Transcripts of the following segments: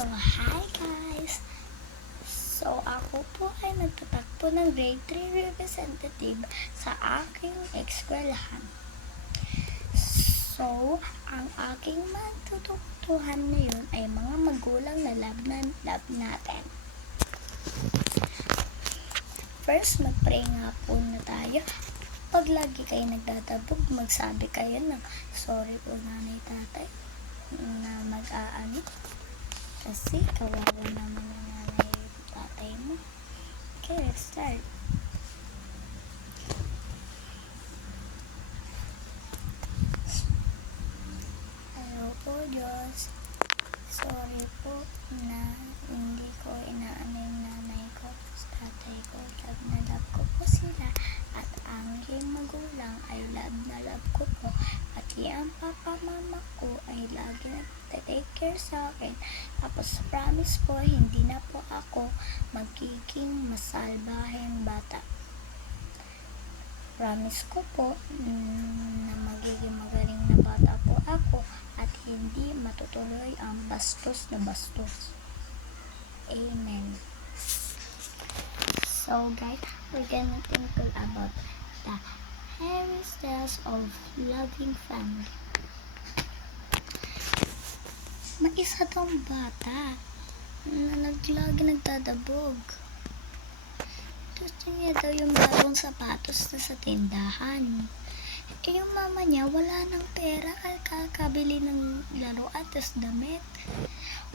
So, hi guys! So, ako po ay nagtatakbo ng grade 3 representative sa aking eskwelahan. So, ang aking matututuhan ngayon ay mga magulang na love natin. First, mag-pray nga po na tayo. Pag lagi kayo nagdadabog, magsabi kayo ng sorry po nanay tatay na mag-aano. Kasi kawawa naman yung nanay tatay mo. Okay, let's start. Hello po Diyos. Sorry po na hindi ko inaano yung nanay ko at tatay ko. Love na love ko po sila. At ang aking magulang ay love na love ko po. Pati ang papa mama ko ay lagi nag-take care sa akin. Tapos promise po, hindi na po ako magiging masalbaheng bata. Promise ko po na magiging magaling na bata po ako at hindi matutuloy ang bastos na bastos. Amen. So guys, we're gonna think about the Harry Styles of loving family. May isa tong bata na lagi nagdadabog. Gusto niya daw yung bagong sapatos na sa tindahan. Eh yung mama niya wala ng pera at kakabili ng laro at damit.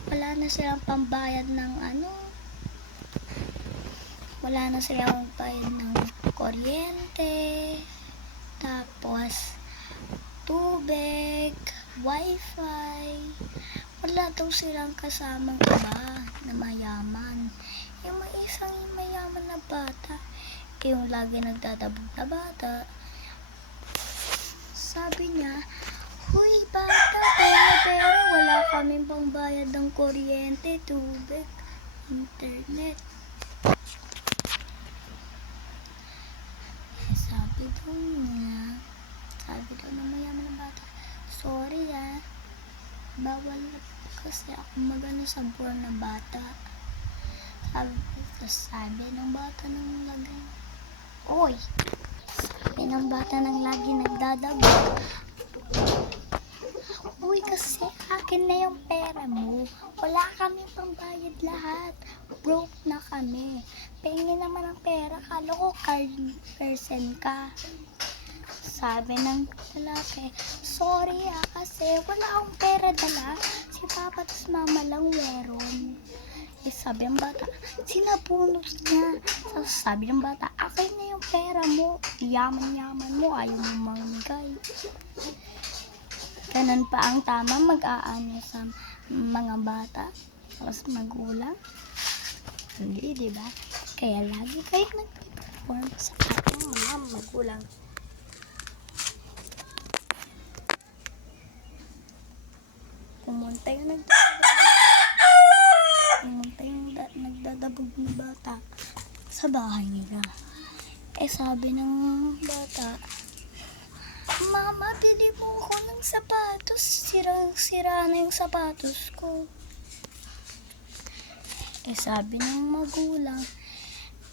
Wala na silang pambayad ng wala na silang bayad ng kuryente, tapos tubig, wifi. Wala daw silang kasamang iba na mayaman. Yung may isang mayaman na bata, yung lagi nagdadabog na bata, sabi niya, "Huy bata, pero wala kaming pangbayad ng kuryente, tubig, internet." Sabi daw ng mayaman na bata, "Sorry bawal kasi ako magano sa buwan na bata." Sabi ng bata ng lagi, "Oy!" Sabi ng bata ng lagi nagdadabog, "Uy, kasi akin na yung pera mo. Wala kami pambayad lahat. Broke na kami. Pengi naman ang pera. Kala ko card person ka." Sabi ng lalaki, "Sorry kasi wala akong pera dala. Si papa at mama lang meron." Eh sabi ng bata, sinabunot niya. Sabi ng bata, "Akin na yung pera mo. Yaman-yaman mo, ayaw mo mamigay." Ganun pa ang tama mag-aano sa mga bata tapos magulang. Hindi, diba? Kaya lagi kayo nag-perform sa ating mga magulang. Pumunta yung nagdadabog na bata sa bahay nila. Eh sabi ng bata, "Mama, bili mo ako ng sapatos. Sira na yung sapatos ko." Eh sabi ng magulang,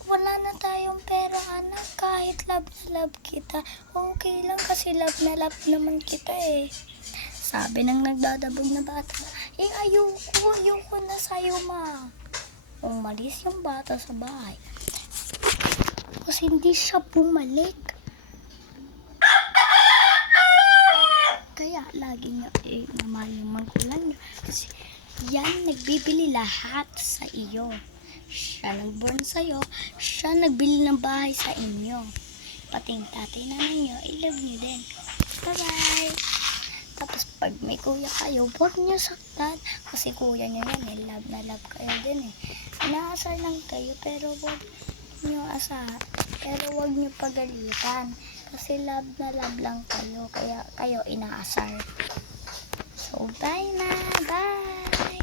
"Wala na tayong pera anak, kahit love na love kita. Okay lang kasi love na love naman kita eh." Sabi ng nagdadabog na bata, "Eh ayoko na sa'yo ma." Umalis yung bata sa bahay. Kasi hindi siya bumalik. Kaya lagi niya naman yung magulang niya. Kasi yan nagbibili lahat sa iyo. Siya nagborn sa'yo, siya nagbili ng bahay sa inyo. Pati yung tatay na ninyo, I love niyo din. Bye-bye! Tapos pag may kuya kayo, huwag niyo saktan. Kasi kuya niyo yan, love na love kayo din eh. Inaasar lang kayo, pero huwag niyo asahan. Pero huwag niyo pagalitan. Kasi love na love lang kayo, kaya kayo inaasar. So bye na, bye!